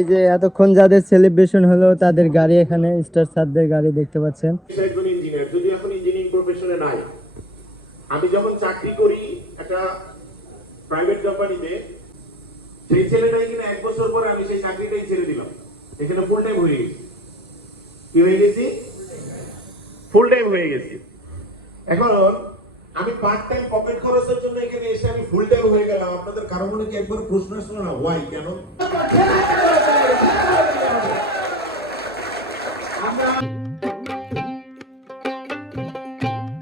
এই যে এতক্ষণ যাদের সেলিব্রেশন হলো তাদের গাড়ি এখানে স্টার স্যারদের গাড়ি দেখতে পাচ্ছেন। একজন ইঞ্জিনিয়ার, যদি এখন ইঞ্জিনিয়ারিং প্রফেশনে নাই, আমি যখন চাকরি করি একটা প্রাইভেট কোম্পানিতে, সেই ছেলেটাই কিনা 1 বছর পরে আমি সেই চাকরিটাই ছেড়ে দিলাম, এখানে ফুল টাইম হয়ে গেছি। কি হয়ে গেছি? ফুল টাইম হয়ে গেছি। এখন আমি পার্ট টাইম পকেট খরচের জন্য এখানে এসে আমি ফুল টাইম হয়ে গেলাম। আপনাদের কারো মনে কি একবার প্রশ্ন আসলো না, ওয়াই, কেন?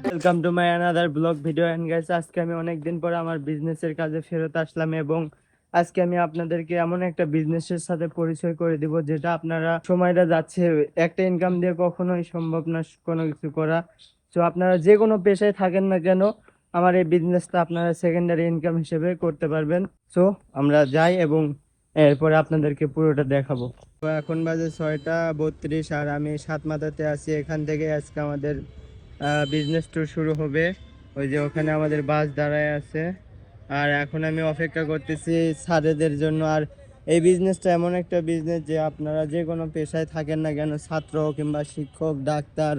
Welcome to my another blog video. And guys, আজকে আমি অনেকদিন পরে আমার বিজনেসের কাজে ফেরত আসলাম এবং আজকে আমি আপনাদেরকে এমন একটা বিজনেসের সাথে পরিচয় করে দিব যেটা আপনারা সময়টা যাচ্ছে, একটা ইনকাম দিয়ে কখনোই সম্ভব না কোনো কিছু করা। তো আপনারা যে কোনো পেশায় থাকেন না কেন, আমার এই বিজনেসটা আপনারা সেকেন্ডারি ইনকাম হিসেবে করতে পারবেন। সো আমরা যাই এবং এরপরে আপনাদেরকে পুরোটা দেখাবো। তো এখন বাজে 6টা 32 আর আমি সাতমাথাতে আছি। এখান থেকে আজকে আমাদের বিজনেস ট্যুর শুরু হবে। ওই যে ওখানে আমাদের বাস দাঁড়ায় আছে, আর এখন আমি অপেক্ষা করতেছি স্যারেদের জন্য। আর এই বিজনেসটা এমন একটা বিজনেস যে আপনারা যে কোনো পেশায় থাকেন না কেন, ছাত্র কিংবা শিক্ষক, ডাক্তার,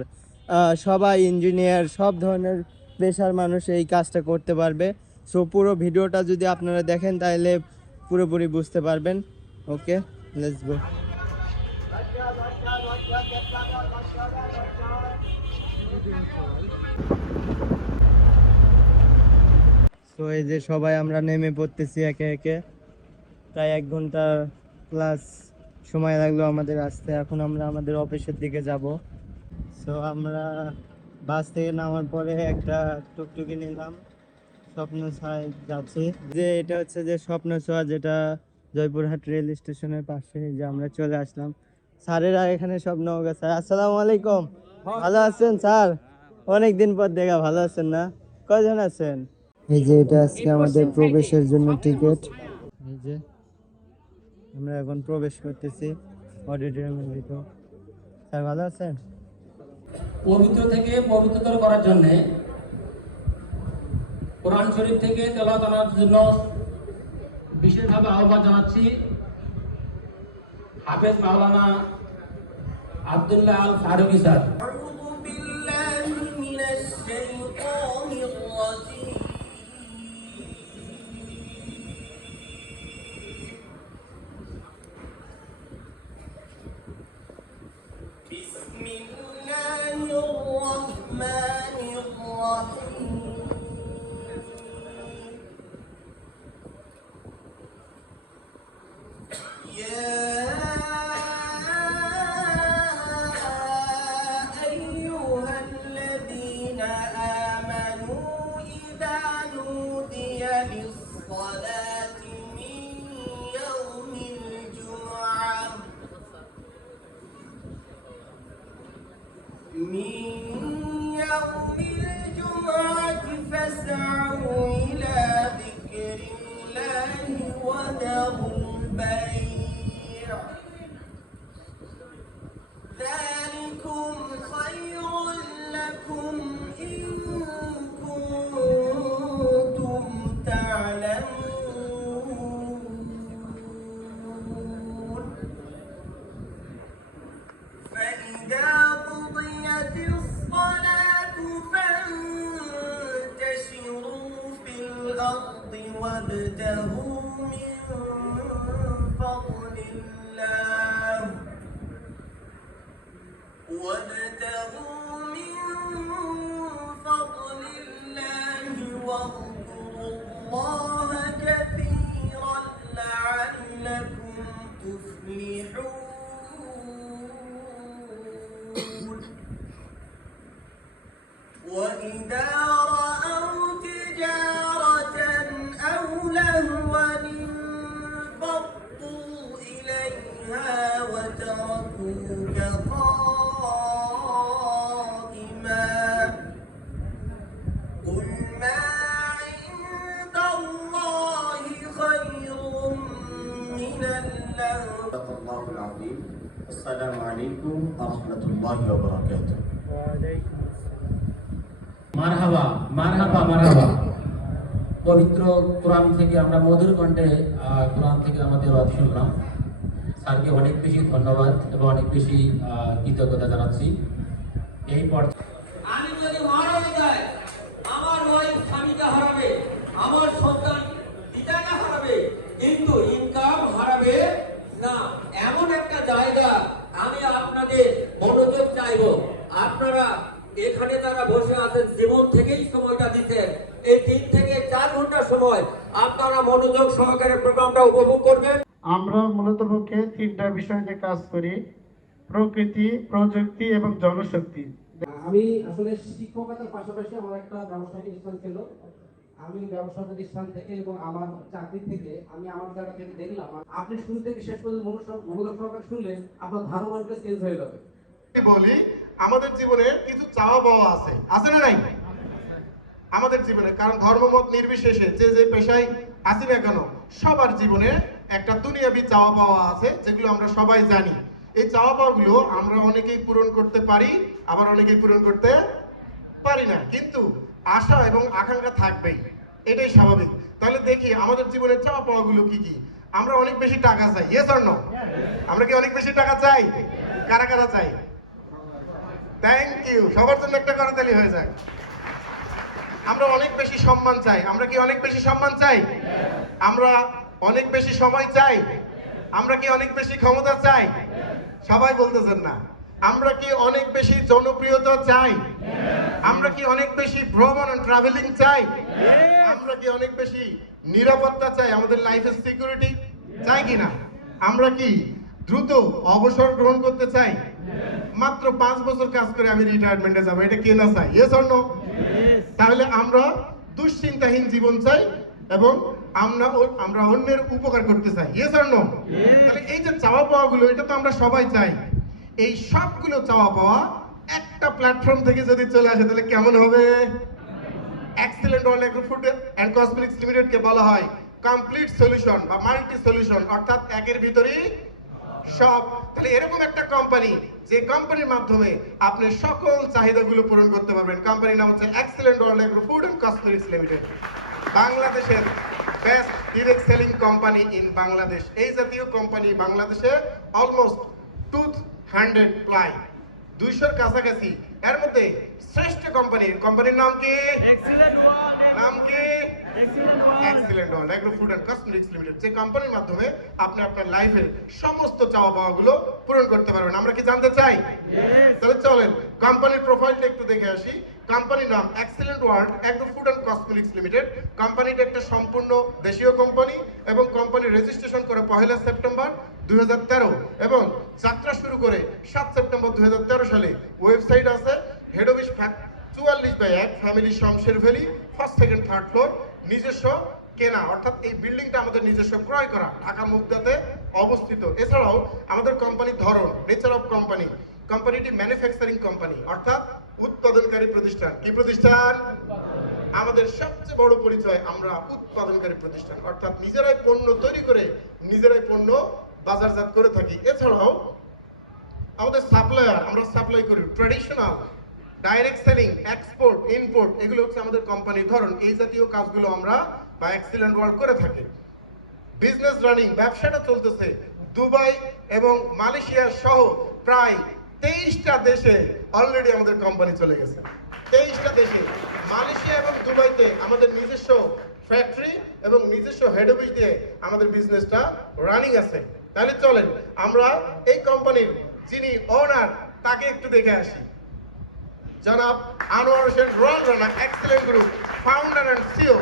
সবাই, ইঞ্জিনিয়ার, সব ধরনের পেশার মানুষ এই কাজটা করতে পারবে। সো পুরো ভিডিওটা যদি আপনারা দেখেন তাহলে পুরোপুরি বুঝতে পারবেন। ওকে, লেটস গো। তো এই যে সবাই আমরা নেমে পড়তেছি একে একে। প্রায় 1 ঘন্টা প্লাস সময় লাগলো আমাদের আসতে। এখন আমরা আমাদের অফিসের দিকে যাব। সো আমরা বাস থেকে নামার পরে একটা টুকটুকি নিলাম, স্বপ্ন ছোঁয়ায় যাচ্ছি। যে এটা হচ্ছে যে স্বপ্ন ছোঁয়া, যেটা জয়পুরহাট রেল স্টেশনের পাশে। যে আমরা চলে আসলাম। স্যারেরা এখানে সব নওগাঁ স্যার। আসসালামু আলাইকুম, ভালো আছেন স্যার? অনেকদিন পর দেখা, ভালো আছেন না? কয়জন আছেন? এই যে এটা আজকে আমাদের প্রবেশের জন্য টিকিট। এই যে আমরা এখন প্রবেশ করতেছি অডিটোরিয়ামের ভিতর। স্যার ভালো আছেন? পবিত্র থেকে পবিত্রতর করার জন্য কোরআন শরীফ থেকে তেলাওয়াত করার জন্য বিশেষভাবে আহ্বান জানাচ্ছি হাফেজ মাওলানা আব্দুল্লাহ আল ফারুকী স্যার। فاسعوا إلى ذكر الله وذروا البيع ذلكم خير لكم إن كنتم تعلمون فإذا قضيت الصلاة فانتشروا في الأرض وابتغوا من فضل الله واذكروا الله كثيرا لعلكم تفلحون وإذا رأوا تجارة أو لهوا انفضوا إليها وتركوك قائما قل ما عند الله خير من اللهو. صدق الله العظيم. السلام عليكم ورحمة الله وبركاته. মারহাবা মারহাবা মারহাবা। পবিত্র কোরআন থেকে আমরা মধুর কণ্ঠে কোরআন থেকে আমাদের ওয়াজ শুনলাম। স্যারকে অনেক বেশি ধন্যবাদ এবং অনেক বেশি কৃতজ্ঞতা জানাচ্ছি। এই পর্যায়ে আমি যদি মারা যাই, আমার ওয়াইফ স্বামীকে হারাবে, আমার সন্তান পিতাকে হারাবে, কিন্তু ইনকাম হারাবে না। এমন একটা জায়গা আমি আপনাদের মনোযোগ চাইবো। আপনারা এখানে যারা বসে আছেন, জীবন থেকেই সময়টা দিচ্ছেন, এই 3 থেকে 4 ঘন্টা সময় আপনারা মনোযোগ সহকারে প্রোগ্রামটা উপভোগ করবেন। আমরা মূলত পক্ষে 3টা বিষয় নিয়ে কাজ করি: প্রকৃতি, প্রযুক্তি এবং জনশক্তি। আমি আসলে শিক্ষকতার পাশাপাশি আমার একটা ব্যবসা প্রতিষ্ঠান ছিল। আমি ব্যবসা প্রতিষ্ঠান থেকে এবং আমার চাকরি থেকে আমি আমার জায়গা থেকে দেখলাম, আপনি শুরু থেকে শেষ পর্যন্ত মনোযোগ সহকারে শুনলে আপনার ধারণাটা চেঞ্জ হয়ে যাবে। বলি, আমাদের জীবনে কিছু চাওয়া পাওয়া আছে, আছে না নাই? আমাদের জীবনে, কারণ ধর্মমত নির্বিশেষে যে যে পেশায় আছি না কেন, সবার জীবনে একটা দুনিয়াবি চাওয়া পাওয়া আছে, যেগুলো আমরা সবাই জানি। এই চাওয়া পাওয়াগুলো আমরা অনেকেই পূরণ করতে পারি, আবার অনেকেই পূরণ করতে পারি না, কিন্তু আশা এবং আকাঙ্ক্ষা থাকবেই, এটাই স্বাভাবিক। তাহলে দেখি আমাদের জীবনের চাওয়া পাওয়াগুলো কি কি। আমরা অনেক বেশি টাকা চাই, ইয়েস অর নো? আমরা কি অনেক বেশি টাকা চাই? কারা কারা চাই? থ্যাংক ইউ, সবার জন্য একটা করতালি হয়ে যায়। আমরা অনেক বেশি সম্মান চাই। আমরা কি অনেক বেশি সম্মান চাই? আমরা অনেক বেশি সময় চাই? আমরা কি অনেক বেশি ক্ষমতা চাই? সবাই বলতেছেন না। আমরা কি অনেক বেশি জনপ্রিয়তা চাই? আমরা কি অনেক বেশি ভ্রমণ ট্রাভেলিং চাই? আমরা কি অনেক বেশি নিরাপত্তা চাই? আমাদের লাইফের সিকিউরিটি চাই কিনা? আমরা কি দ্রুত অবসর গ্রহণ করতে চাই? মাত্র 5 বছর কাজ করে আমি রিটায়ারমেন্টে যাবো, এটা কে না চাই? Yes or no? তাহলে আমরা দুশ্চিন্তাহীন জীবন চাই এবং আমরা অন্যের উপকার করতে চাই, ইয়েস অর নো? তাহলে এই যে চাওয়া পাওয়া গুলো, এটা তো আমরা সবাই চাই। এই সবগুলো চাওয়া পাওয়া একটা প্ল্যাটফর্ম থেকে যদি চলে আসে, তাহলে কেমন হবে? Excellent world agro food and cosmetics limited কে বলা হয় কমপ্লিট সলিউশন বা মাল্টি সলিউশন, অর্থাৎ একের ভিতরেই সব। তাহলে এরকম একটা কোম্পানি, যে কোম্পানির মাধ্যমে আপনি সকল চাহিদাগুলো পূরণ করতে পারবেন। কোম্পানির নাম হচ্ছে excellent world agro food and cosmetics limited, বাংলাদেশের best direct selling company in Bangladesh. এই জাতীয় কোম্পানি বাংলাদেশে অলমোস্ট 200 প্লাই, 200-র কাছাকাছি। এর মধ্যে শ্রেষ্ঠ কোম্পানির নাম কি? নাম কি? Excellent world agro food and cosmetics limited, যে কোম্পানির মাধ্যমে আপনি আপনার লাইফের সমস্ত চাওয়া পাওয়া গুলো পূরণ করতে পারবেন। আমরা কি জানতে চাই? তাহলে চলেন কোম্পানির প্রোফাইলটা একটু দেখে আসি। কোম্পানির নাম excellent world agro food and cosmetics limited. কোম্পানিটা একটা সম্পূর্ণ দেশীয় কোম্পানি এবং কোম্পানি রেজিস্ট্রেশন করে 1 সেপ্টেম্বর 2013 এবং যাত্রা শুরু করে 7 সেপ্টেম্বর 2013 সালে। ওয়েবসাইট আছে, head office 44/1 family Shamsher valley, first second third floor. নিজস্ব কেনা, অর্থাৎ এই বিল্ডিংটা আমাদের নিজস্ব ক্রয় করা, ঢাকা মুগদাতে অবস্থিত। এছাড়াও আমাদের কোম্পানির ধরন, নেচার অফ কোম্পানি, কোম্পানিটি ম্যানুফ্যাকচারিং কোম্পানি, অর্থাৎ উৎপাদনকারী প্রতিষ্ঠান। কি প্রতিষ্ঠান? আমাদের সবচেয়ে বড় পরিচয়, আমরা উৎপাদনকারী প্রতিষ্ঠান, অর্থাৎ নিজেরাই পণ্য তৈরি করে নিজেরাই পণ্য বাজারজাত করে থাকি। এছাড়াও আমাদের সাপ্লায়ার, আমরা সাপ্লাই করি traditional, direct selling, export, import, এগুলো হচ্ছে আমাদের কোম্পানির ধরন। এই জাতীয় কাজগুলো আমরা বা এক্সেলেন্ট ওয়ার্ল্ড করে থাকি। বিজনেস রানিং, ব্যবসাটা চলতেছে দুবাই এবং মালয়েশিয়া সহ প্রায় 23টা দেশে অলরেডি আমাদের কোম্পানি চলে গেছে। 23টা দেশে, মালয়েশিয়া এবং দুবাইতে আমাদের নিজস্ব ফ্যাক্টরি এবং নিজস্ব হেড অফিস দিয়ে আমাদের বিজনেসটা রানিং আছে। তাহলে চলেন আমরা এই কোম্পানির যিনি ওনার, তাকে একটু দেখে আসি। জনাব Anwar Hossain Royal Rana, excellent group founder and CEO,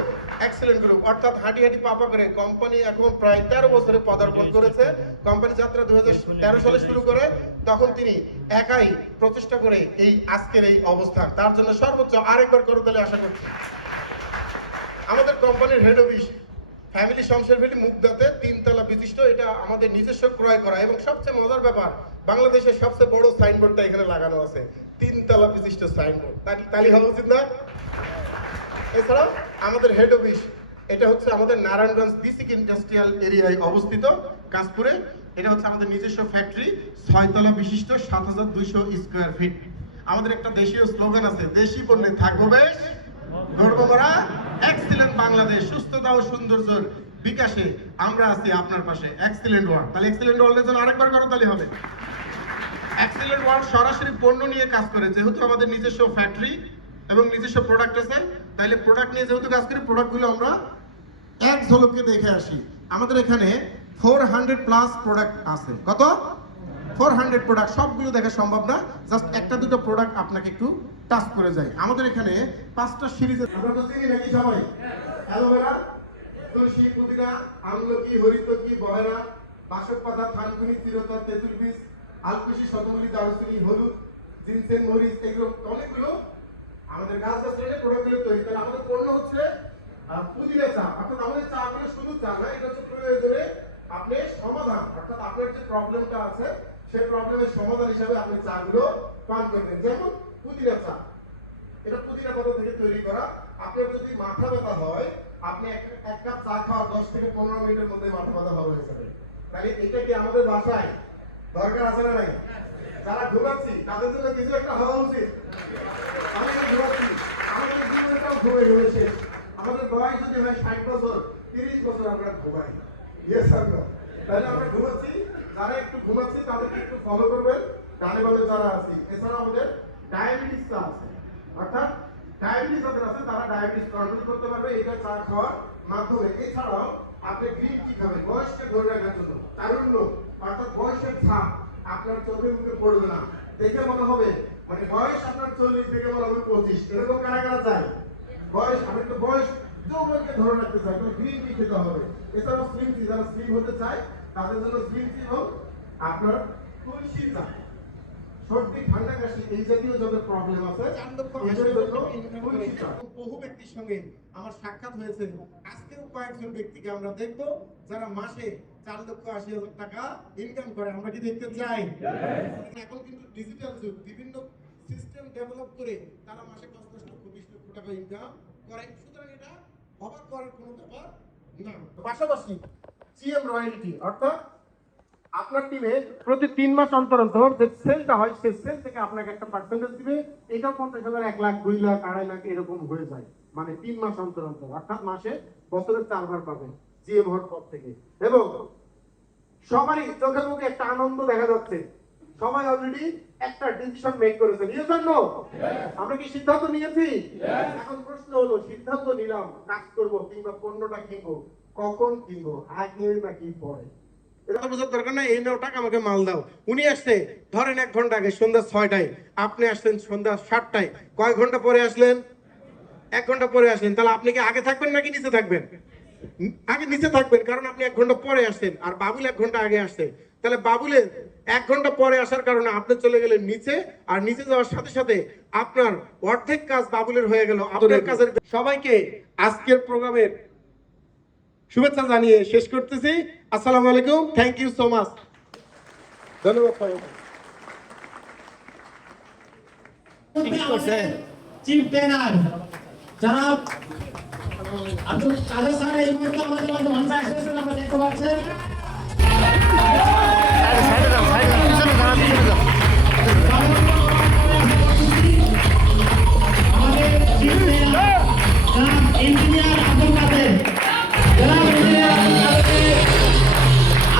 excellent group, অর্থাৎ হাঁটি হাঁটি পাপা করে কোম্পানি এখন প্রায় 13 বছরে পদার্পণ করেছে। কোম্পানি যাত্রা 2013 সালে শুরু করে, তখন তিনি একাই প্রচেষ্টা করে এই আজকের এই অবস্থা। তার জন্য সর্বোচ্চ আরেকবার করতালি আশা করছি। আমাদের কোম্পানির head office family Shamsher valley মুগদাতে, 3 তলা বিশিষ্ট। এটা আমাদের নিজস্ব ক্রয় করা এবং সবচেয়ে মজার ব্যাপার, বাংলাদেশের সবচেয়ে বড় সাইনবোর্ডটা এখানে লাগানো আছে, 3 তলা বিশিষ্ট সাইনবোর্ড। তালি হওয়া উচিত না? এছাড়াও আমাদের হেড অফিস, এটা হচ্ছে আমাদের নারায়ণগঞ্জ বিসিক ইন্ডাস্ট্রিয়াল এরিয়ায় অবস্থিত, কাশপুরে। এটা হচ্ছে আমাদের নিজস্ব ফ্যাক্টরি, 6 তলা বিশিষ্ট, 7200 স্কয়ার ফিট। আমাদের একটা দেশীয় স্লোগান আছে, দেশি পণ্যে থাকবো বেশ, গর্ব করা, এক্সেলেন্ট বাংলাদেশ, সুস্থতা ও সৌন্দর্যের বিকাশে আমরা আছি আপনার পাশে। এক্সিলেন্ট ওয়ার্ল্ড, তাহলে এক্সিলেন্ট ওয়ার্ল্ডের জন্য আরেকবার করো তাহলে হবে। এক্সিলেন্ট ওয়ার্ল্ড সরাসরি পণ্য নিয়ে কাজ করে, যেহেতু আমাদের নিজস্ব ফ্যাক্টরি এবং নিজস্ব প্রোডাক্ট আছে, তাহলে প্রোডাক্ট নিয়ে যেহেতু কাজ করি, প্রোডাক্টগুলো আমরা এক ঝলকে দেখে আসি। আমাদের এখানে 400+ প্রোডাক্ট আছে। কত? 400 প্রোডাক্ট। সবগুলো দেখা সম্ভব না, জাস্ট একটা দুটো প্রোডাক্ট আপনাকে একটু টাচ করে যায়। আমাদের এখানে 5টা সিরিজে আমরা তো চিনি নাকি সবাই? অ্যালোভেরা, তুলসী, পুদিনা, আমলকি, হরিতকি, বহেরা, বাসক পাতা, থানকুনি, চিরতা, তেঁতুল বীজ, আলকুশি, শতমূলি, দারুচিনি, হলুদ, জিনসেন, মরিচ, এগুলো অনেকগুলো আমাদের গাছগাছালি প্রোডাক্টগুলো তৈরি। তাহলে আমাদের পণ্য হচ্ছে পুদিনা চা। অর্থাৎ আমাদের চা গুলো শুধু চা না, এটা হচ্ছে প্রয়োজনে আপনি সমাধান, অর্থাৎ আপনার যে প্রবলেমটা আছে সেই প্রবলেমের সমাধান হিসেবে আপনি চা গুলো পান করবেন। যেমন পুদিনা চা, এটা পুদিনা পাতা থেকে তৈরি করা। আপনার যদি মাথা ব্যথা হয়, আপনি এক কাপ চা খাওয়া 10 থেকে 15 মিনিটের মধ্যে মাথা ব্যথা ভালো হয়ে যাবে। তাহলে এটা কি আমাদের বাসায় দরকার আছে না নাই? যারা ঘুমাচ্ছি তাদের জন্য কিছু একটা হওয়া উচিত। আমি ঘুমাচ্ছি, আমাদের জীবনটাও ঘুমে রয়েছে। আমাদের বয়স যদি হয় 60 বছর, 30 বছর আমরা ঘুমাই। তাহলে আমরা ঘুমাচ্ছি, যারা একটু ঘুমাচ্ছি তাদেরকে একটু ফলো করবেন, ডানে বামে যারা আছি। এছাড়া আমাদের ডায়াবেটিস আছে, অর্থাৎ ডায়াবেটিস যাদের আছে তারা ডায়াবেটিস কন্ট্রোল করতে পারবে এটা চা খাওয়ার মাধ্যমে। এছাড়াও আপনি গ্রিন টি খাবেন বয়সকে ধরে রাখার জন্য। তারুণ্য, অর্থাৎ বয়সের ছাপ আপনার চোখে মুখে পড়বে না, দেখে মনে হবে মানে বয়স আপনার 40 থেকে মনে হবে 25। এরকম কারা কারা চাই? বয়স, আমি তো বয়স যৌবনকে ধরে রাখতে চাই, তো গ্রিন টি খেতে হবে। এছাড়াও স্লিম টি, যারা স্লিম হতে চায় তাদের জন্য স্লিম টি হোক আপনার তুলসী চা। সর্দি, ঠান্ডা, কাশি এই জাতীয় যত প্রবলেম আছে এদের জন্য তুলসী চা। বহু ব্যক্তির সঙ্গে আমার সাক্ষাৎ হয়েছে। আজকেও কয়েকজন ব্যক্তিকে আমরা দেখবো যারা মাসে 4,80,000 টাকা ইনকাম করে। আমরা কি দেখতে চাই? এখন কিন্তু ডিজিটাল যুগ, বিভিন্ন সিস্টেম ডেভেলপ করে তারা মাসে 5-10 লক্ষ 20 লক্ষ টাকা ইনকাম করে। সুতরাং এটা অবাক করার কোনো ব্যাপার না। পাশাপাশি সিএম রয়্যালটি, অর্থাৎ আপনার টিমে প্রতি 3 মাস অন্তর অন্তর যে সেলটা হয় সেই সেল থেকে আপনাকে একটা পার্সেন্টেজ দিবে। এটা 50,000, 1 লাখ, 2 লাখ, 2.5 লাখ এরকম হয়ে যায়, মানে 3 মাস অন্তর অন্তর, অর্থাৎ মাসে বছরে 4 বার পাবেন জিএম হওয়ার পর থেকে। এবং সবারই চোখে মুখে একটা আনন্দ দেখা যাচ্ছে, সবাই অলরেডি একটা ডিসিশন মেক করেছে। নিয়েছেন না? আমরা কি সিদ্ধান্ত নিয়েছি? এখন প্রশ্ন হলো, সিদ্ধান্ত নিলাম কাজ করব কিংবা পণ্যটা কিনবো, কখন কিনবো, আগে নাকি পরে? এটা বোঝার দরকার না এই নাও টাকা আমাকে মাল দাও। উনি আসছে ধরেন 1 ঘন্টা আগে সন্ধ্যা 6টায়, আপনি আসলেন সন্ধ্যা 7টায়, কয় ঘন্টা পরে আসলেন? 1 ঘন্টা পরে আসলেন। তাহলে আপনি কি আগে থাকবেন নাকি নিচে থাকবেন? আগে নিচে থাকবেন, কারণ আপনি 1 ঘন্টা পরে আসছেন, আর বাবুল 1 ঘন্টা আগে আসছে। তাহলে বাবুলের 1 ঘন্টা পরে আসার কারণে আপনি চলে গেলেন নিচে, আর নিচে যাওয়ার সাথে সাথে আপনার অর্ধেক কাজ বাবুলের হয়ে গেল। আপনার কাজের সবাইকে আজকের প্রোগ্রামের শুভেচ্ছা জানিয়ে শেষ করতেছি। আসসালামু আলাইকুম, থ্যাংক ইউ সো মাচ, ধন্যবাদ সবাইকে। চিফ ট্রেনার জনাব আব্দুল কাদের স্যার এই মুহূর্তে আমাদের মাঝে মঞ্চে এসেছেন, আমরা দেখতে পাচ্ছেন। আমাদের চিফ ট্রেনার জনাব ইঞ্জিনিয়ার আব্দুল কাদের, জনাব ইঞ্জিনিয়ার আব্দুল কাদেরকে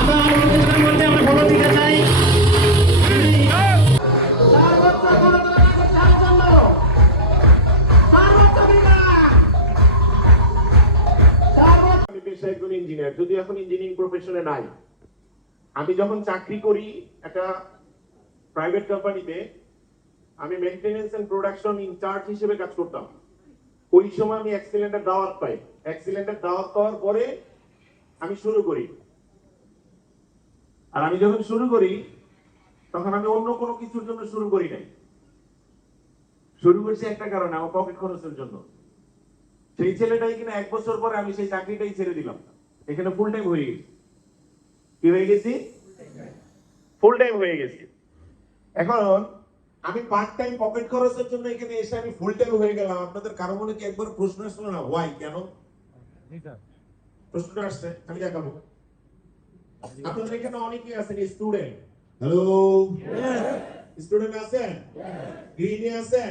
আমরা অনুষ্ঠানের মধ্যে আমরা ফটো দিতে চাই। আমি পেশায় একজন ইঞ্জিনিয়ার, যদি এখন ইঞ্জিনিয়ারিং প্রফেশনে নাই। আমি যখন চাকরি করি একটা প্রাইভেট কোম্পানিতে, আমি মেইনটেনেন্স এন্ড প্রোডাকশন ইনচার্জ হিসেবে কাজ করতাম। ওই সময় আমি এক্সিলেন্টের দাওয়াত পাই। এক্সিলেন্টের দাওয়াত পাওয়ার পরে আমি শুরু করি। আর আমি যখন শুরু করি তখন আমি অন্য কোনো কিছুর জন্য শুরু করি নাই, শুরু করছি একটা কারণে, আমার পকেট খরচের জন্য। সেই ছেলেটাই কিনা 1 বছর পরে আমি সেই চাকরিটাই ছেড়ে দিলাম, এখানে ফুল টাইম হয়ে গেছি। কি হয়ে গেছি? ফুল টাইম হয়ে গেছি। এখন আমি পার্ট টাইম পকেট খরচের জন্য এখানে এসে আমি ফুল টাইম হয়ে গেলাম। আপনাদের কারো মনে কি একবার প্রশ্ন আসলো না, হোয়াই, কেন? প্রশ্নটা আসছে, আমি দেখাবো। আপনাদের এখানে অনেকেই আছেন স্টুডেন্ট। হ্যালো, স্টুডেন্ট আছেন? গ্রিনে আছেন?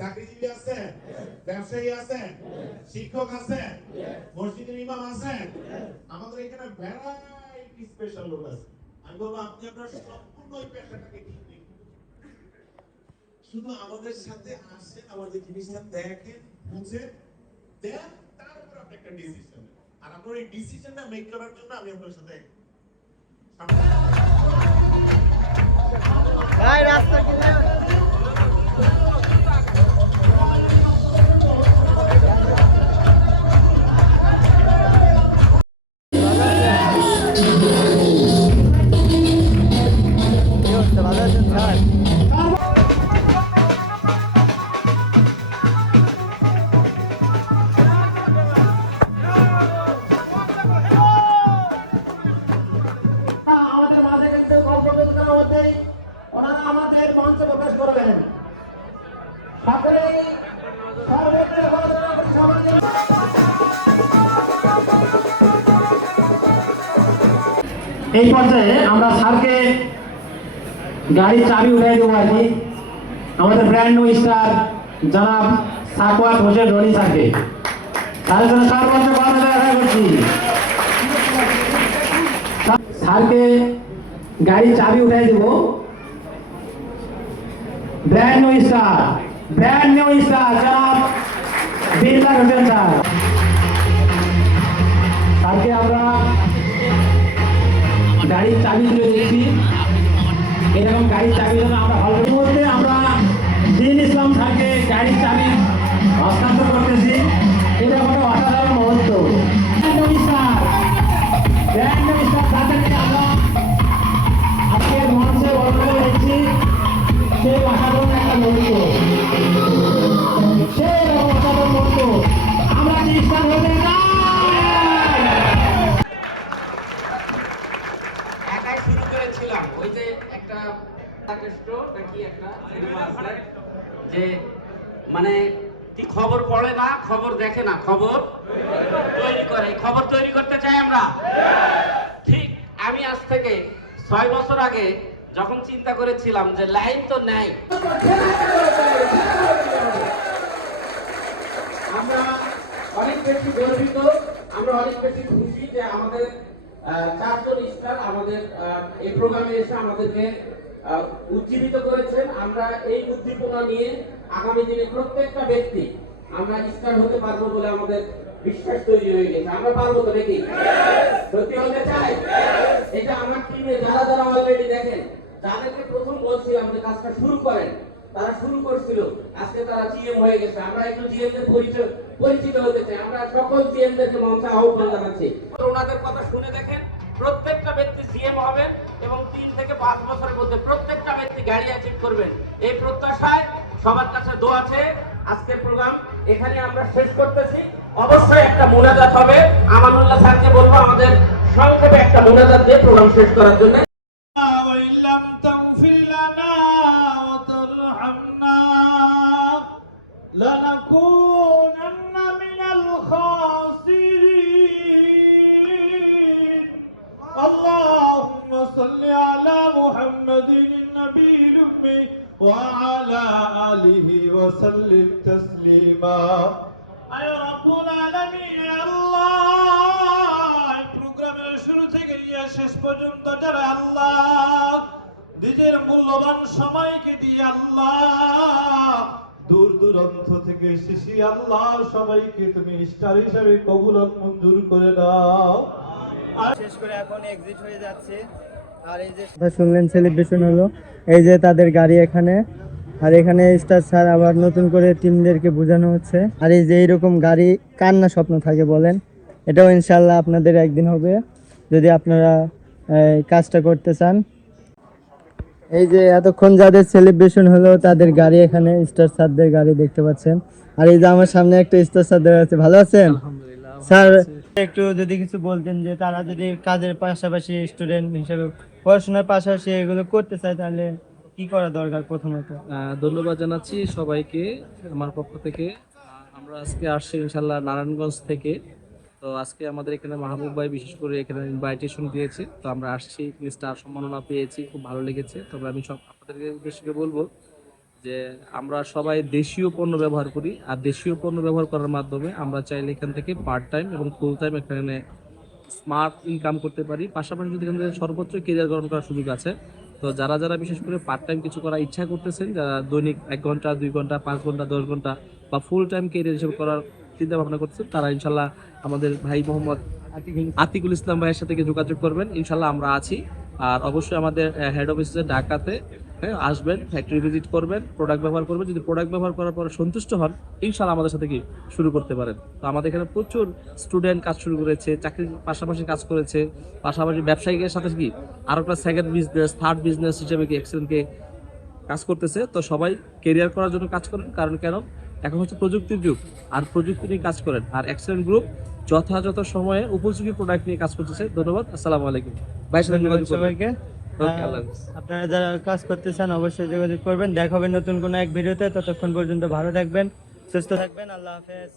চাকরিজীবী আছেন, ব্যবসায়ী আছেন, শিক্ষক আছেন, মসজিদের ইমাম আছেন, আমাদের এখানে ভ্যারাইটি স্পেশাল লোক আছে। আমি বলবো আপনি আপনার সম্পূর্ণ ওই পেশাটাকে ঠিক নেই, শুধু আমাদের সাথে আসেন, আমাদের জিনিসটা দেখেন, বুঝেন, দেন, তারপর আপনি একটা ডিসিশন। আর আপনার এই ডিসিশনটা মেক করার জন্য আমি আপনার সাথে রাস্তা ভালো আছেন স্যার? আমাদের মাঝে কিন্তু অল্প কিছুক্ষণের মধ্যেই ওনারা আমাদের মঞ্চে প্রবেশ করবেন। সকলেই সর্বত্র সবাইকে এই পর্যায়ে আমরা স্যারকে গাড়ির চাবি উঠাই দেবো আর কি, আমাদের ব্র্যান্ড নিউ স্টার জনাব সাকওয়াত হোসেন রনি স্যারকে। স্যারের জন্য সর্বোচ্চ বর্ণনা দেখা করছি। স্যারকে গাড়ির চাবি উঠাই দেব। ব্র্যান্ড নিউ স্টার জনাব বিল্লাল হোসেন স্যার। স্যারকে আমরা গাড়ির চাবি তুলে দিচ্ছি। এরকম গাড়ির চাবি জন্য আমরা হলের মধ্যে আমরা দিন ইসলাম স্যারকে গাড়ির চাবি হস্তান্তর করতেছি। এটা কোনো অসাধারণ মুহূর্ত। তাদেরকে আমরা আজকের মঞ্চে বর্ণনা করছি। সেই অসাধারণ একটা মুহূর্ত, সেই রকম অসাধারণ মুহূর্ত আমরা কি ইসলাম হতে না একাই শুরু করেছিলাম। ওই যে একটা নাকি একটা সিনেমা আছে যে মানে কি খবর পড়ে না, খবর দেখে না, খবর তৈরি করে। খবর তৈরি করতে চাই আমরা। ঠিক আমি আজ থেকে 6 বছর আগে যখন চিন্তা করেছিলাম যে লাইন তো নাই, আমরা অনেক বেশি গর্বিত, আমরা অনেক বেশি খুশি যে আমাদের 4 জন স্টার আমাদের এই প্রোগ্রামে এসে আমাদেরকে উজ্জীবিত করেছেন। আমরা এই উদ্দীপনা নিয়ে আগামী দিনে প্রত্যেকটা ব্যক্তি আমরা স্টার হতে পারবো বলে আমাদের বিশ্বাস তৈরি হয়ে গেছে। আমরা পারবো তো নাকি? সত্যি হতে চাই? এটা আমার টিমে যারা যারা অলরেডি দেখেন, যাদেরকে প্রথম বলছিলাম যে কাজটা শুরু করেন, তারা শুরু করছিল, আজকে তারা জিএম হয়ে গেছে। আমরা একটু জিএম দের পরিচিত হতে চাই। আমরা সকল জিএম দেরকে মঞ্চে আহ্বান জানাচ্ছি। ওনাদের কথা শুনে দেখেন, প্রত্যেকটা ব্যক্তি জিএম হবেন এবং 3 থেকে 5 বছরের মধ্যে প্রত্যেকটা ব্যক্তি গাড়ি অ্যাচিভ করবেন। এই প্রত্যাশায় সবার কাছে দোয়া আছে। আজকের প্রোগ্রাম এখানে আমরা শেষ করতেছি। অবশ্যই একটা মোনাজাত হবে। আমানুল্লাহ স্যারকে বলবো আমাদের সংক্ষেপে একটা মোনাজাত দিয়ে প্রোগ্রাম শেষ করার জন্য। وإن لم تغفر لنا وترحمنا لنكونن من الخاسرين اللهم صل على محمد النبي الأمي وعلى آله وسلم تسليما يا رب العالمين يا الله প্রোগ্রামের শুরু থেকে শেষ পর্যন্ত যারা আল্লাহ নিজের মূল্যবান সময়কে দিয়ে আল্লাহ দূর দূরান্ত থেকে এসেছি আল্লাহ সবাইকে তুমি স্টার হিসেবে কবুল মঞ্জুর করে দাও। শেষ করে এখন এক্সিট হয়ে যাচ্ছে। আর এই যে শুনলেন সেলিব্রেশন হলো, এই যে তাদের গাড়ি এখানে, আর এখানে স্টার স্যার আবার নতুন করে টিমদেরকে বোঝানো হচ্ছে। আর এই যে এইরকম গাড়ি কার না স্বপ্ন থাকে বলেন? এটাও ইনশাল্লাহ আপনাদের একদিন হবে যদি আপনারা কাজটা করতে চান। এই যে এতক্ষণ যাদের সেলিব্রেশন হলো তাদের গাড়ি এখানে, স্টার স্যারদের গাড়ি দেখতে পাচ্ছেন। আর এই যে আমার সামনে একটা স্টার স্যারদের আছে। ভালো আছেন স্যার? একটু যদি কিছু বলতেন যে তারা যদি কাজের পাশাপাশি স্টুডেন্ট হিসেবে পড়াশোনার পাশাপাশি এগুলো করতে চায় তাহলে কি করা দরকার? প্রথমত ধন্যবাদ জানাচ্ছি সবাইকে আমার পক্ষ থেকে। আমরা আজকে আসছি ইনশাল্লাহ নারায়ণগঞ্জ থেকে। তো আজকে আমাদের এখানে মাহবুব ভাই বিশেষ করে এখানে ইনভাইটেশন দিয়েছে, তো আমরা আসছি, স্টার সম্মাননা পেয়েছি, খুব ভালো লেগেছে। তবে আমি সব আপনাদের উদ্দেশ্যে বলবো যে আমরা সবাই দেশীয় পণ্য ব্যবহার করি, আর দেশীয় পণ্য ব্যবহার করার মাধ্যমে আমরা চাইলে এখান থেকে পার্ট টাইম এবং ফুল টাইম এখানে স্মার্ট ইনকাম করতে পারি। পাশাপাশি যদি এখান থেকে সর্বোচ্চ কেরিয়ার গ্রহণ করার সুযোগ আছে। তো যারা যারা বিশেষ করে পার্ট টাইম কিছু করার ইচ্ছা করতেছেন, যারা দৈনিক 1 ঘন্টা 2 ঘন্টা 5 ঘন্টা 10 ঘন্টা বা ফুল টাইম কেরিয়ার হিসেবে করার চিন্তা ভাবনা করতেছেন, তারা ইনশাল্লাহ আমাদের ভাই মোহাম্মদ আতিকুল ইসলাম ভাইয়ের সাথে যোগাযোগ করবেন। ইনশাল্লাহ আমরা আছি। আর অবশ্যই আমাদের হেড অফিসে ঢাকাতে আসবেন, ফ্যাক্টরি ভিজিট করবেন, প্রোডাক্ট ব্যবহার করবেন। যদি প্রোডাক্ট ব্যবহার করার পরে সন্তুষ্ট হন, ইনশাল্লাহ আমাদের সাথে কি শুরু করতে পারেন। তো আমাদের এখানে প্রচুর স্টুডেন্ট কাজ শুরু করেছে, চাকরির পাশাপাশি কাজ করেছে, পাশাপাশি ব্যবসায়িকের সাথে কি আরো একটা সেকেন্ড বিজনেস, থার্ড বিজনেস হিসেবে কি এক্সেলেন্টকে কাজ করতেছে। তো সবাই কেরিয়ার করার জন্য কাজ করেন, কারণ কেন এখন হচ্ছে প্রযুক্তির যুগ, আর প্রযুক্তি নিয়ে কাজ করেন। আর এক্সেলেন্ট গ্রুপ যথাযথ সময়ে উপযোগী প্রোডাক্ট নিয়ে কাজ করতেছে। ধন্যবাদ। আসসালামু আলাইকুম। ভাই সাথে যোগাযোগ করবেন। সবাইকে। ওকে, আল্লাহ হাফেজ। আপনারা যারা কাজ করতে চান অবশ্যই যোগাযোগ করবেন। দেখা হবে নতুন কোনো এক ভিডিওতে। ততক্ষণ পর্যন্ত ভালো থাকবেন, সুস্থ থাকবেন। আল্লাহ হাফেজ।